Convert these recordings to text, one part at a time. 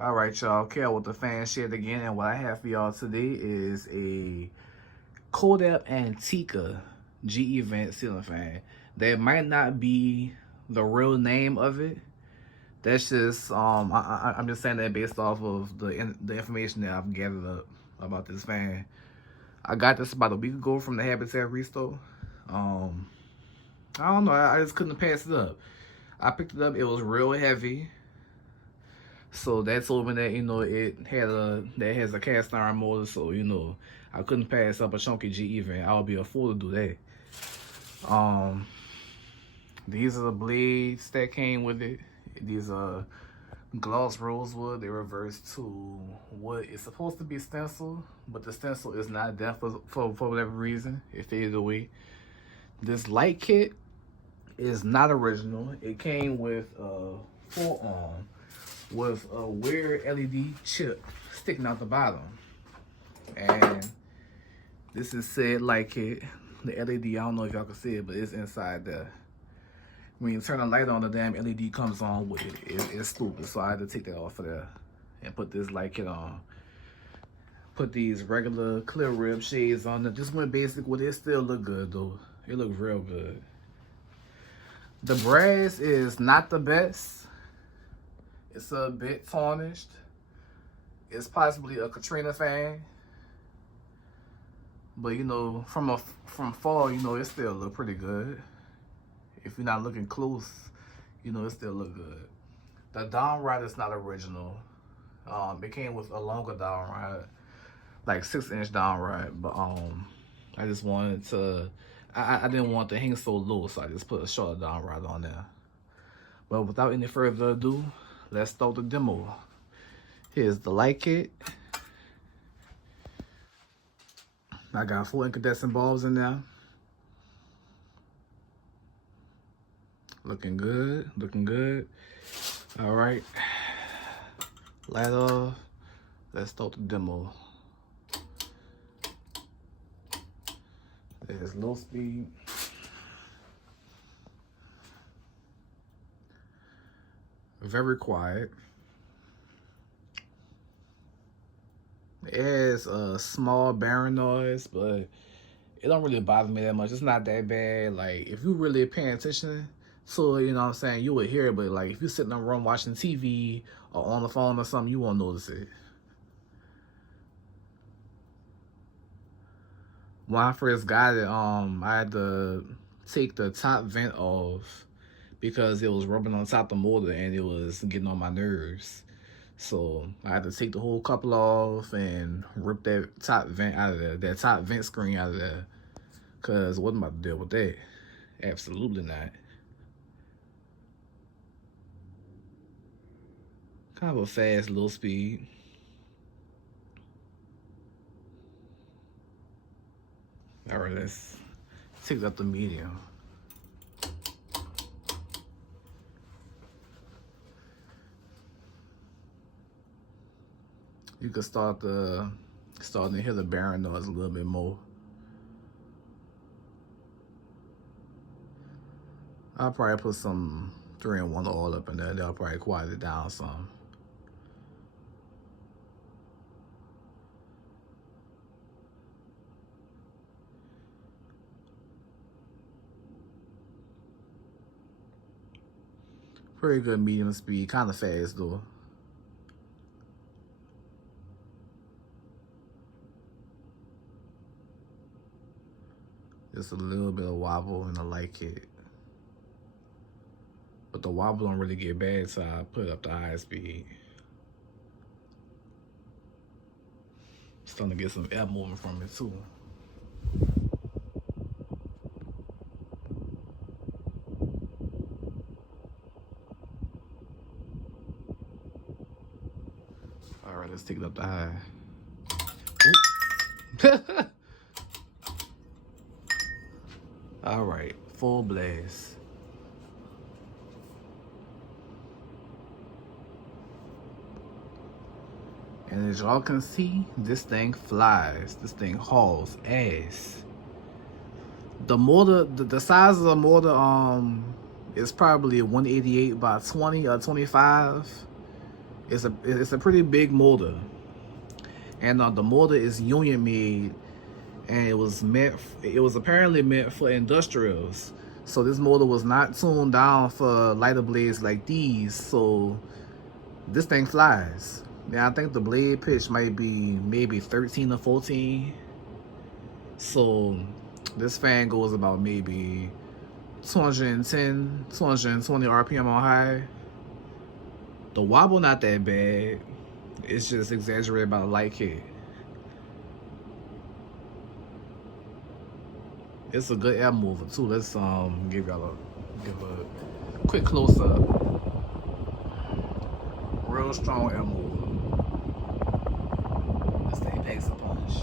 All right, y'all. Kel with the fan shit again, and what I have for y'all today is a Kodak Antica GE vent ceiling fan. That might not be the real name of it. That's just I'm just saying that based off of the information that I've gathered up about this fan. I got this about a week ago from the Habitat Restore. Um, I don't know. I just couldn't pass it up. I picked it up. It was real heavy. So that told me that it has a cast iron motor, so I couldn't pass up a chunky GE vent. I would be a fool to do that. These are the blades that came with it. These are gloss rosewood. They reverse to what is supposed to be stencil, but the stencil is not there for whatever reason. It faded away. This light kit is not original. It came with a forearm with a weird LED chip sticking out the bottom. And this is said like it. The LED, I don't know if y'all can see it, but it's inside there. When you turn the light on, the damn LED comes on with it. It's stupid, so I had to take that off of there and put this light kit on. Put these regular clear rib shades on. It just went basic with it. It still look good though. It looks real good. The brass is not the best. It's a bit tarnished. It's possibly a Katrina fan. But from far, it still look pretty good. If you're not looking close, it still look good. The down rod is not original. It came with a longer down rod, like 6-inch down rod. But I just wanted to, I didn't want to hang so low, so I just put a shorter down rod on there. But without any further ado, let's start the demo. Here's the light kit. I got 4 incandescent bulbs in there. Looking good, looking good. All right, light off. Let's start the demo. There's low speed. Very quiet. It has a small bearing noise, but it don't really bother me that much. It's not that bad. Like, if you really paying attention to it, you would hear it. But like, if you're sitting in a room watching TV or on the phone or something, you won't notice it. When I first got it, I had to take the top vent off because it was rubbing on top of the motor and it was getting on my nerves. So I had to take the whole couple off and rip that top vent out of there, that top vent screen out of there. Cause what am I about to deal with that? Absolutely not. Kind of a fast low speed. All right, let's take up the medium. You can start to hear the bearing noise a little bit more. I'll probably put some 3-in-1 oil up in there. They'll probably quiet it down some. Pretty good medium speed, kind of fast though. Just a little bit of wobble in the light kit. But the wobble don't really get bad, so I put up the high speed. Starting to get some air moving from it too. All right, let's take it up to high. All right, full blast. And as y'all can see, this thing flies. This thing hauls ass. The motor, the size of the motor, is probably 188 by 20 or 25. It's a pretty big motor, and the motor is union made, and it was apparently meant for industrials. So this motor was not tuned down for lighter blades like these. So this thing flies. Now I think the blade pitch might be maybe 13 or 14. So this fan goes about maybe 210, 220 RPM on high. The wobble not that bad. It's just exaggerated by the light kit. It's a good air mover too. Let's give y'all a quick close up. Real strong air mover. This thing packs a punch.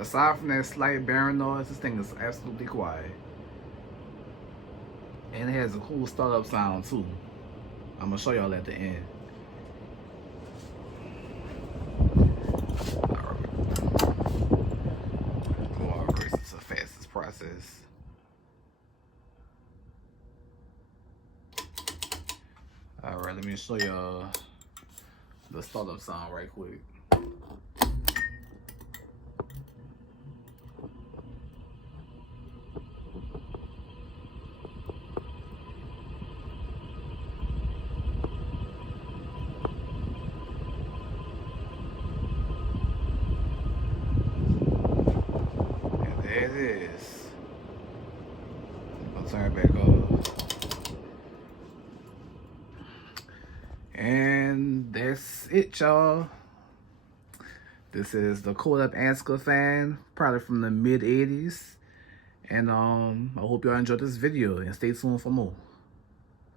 Aside from that slight bearing noise, this thing is absolutely quiet. And it has a cool startup sound too. I'm gonna show y'all at the end. Go on, Grace, it's the fastest process. Alright, let me show y'all the startup sound right quick. There it is. I'll turn it back off. And that's it, y'all. This is the cooled up Antica fan, probably from the mid 80s. And I hope y'all enjoyed this video and stay tuned for more.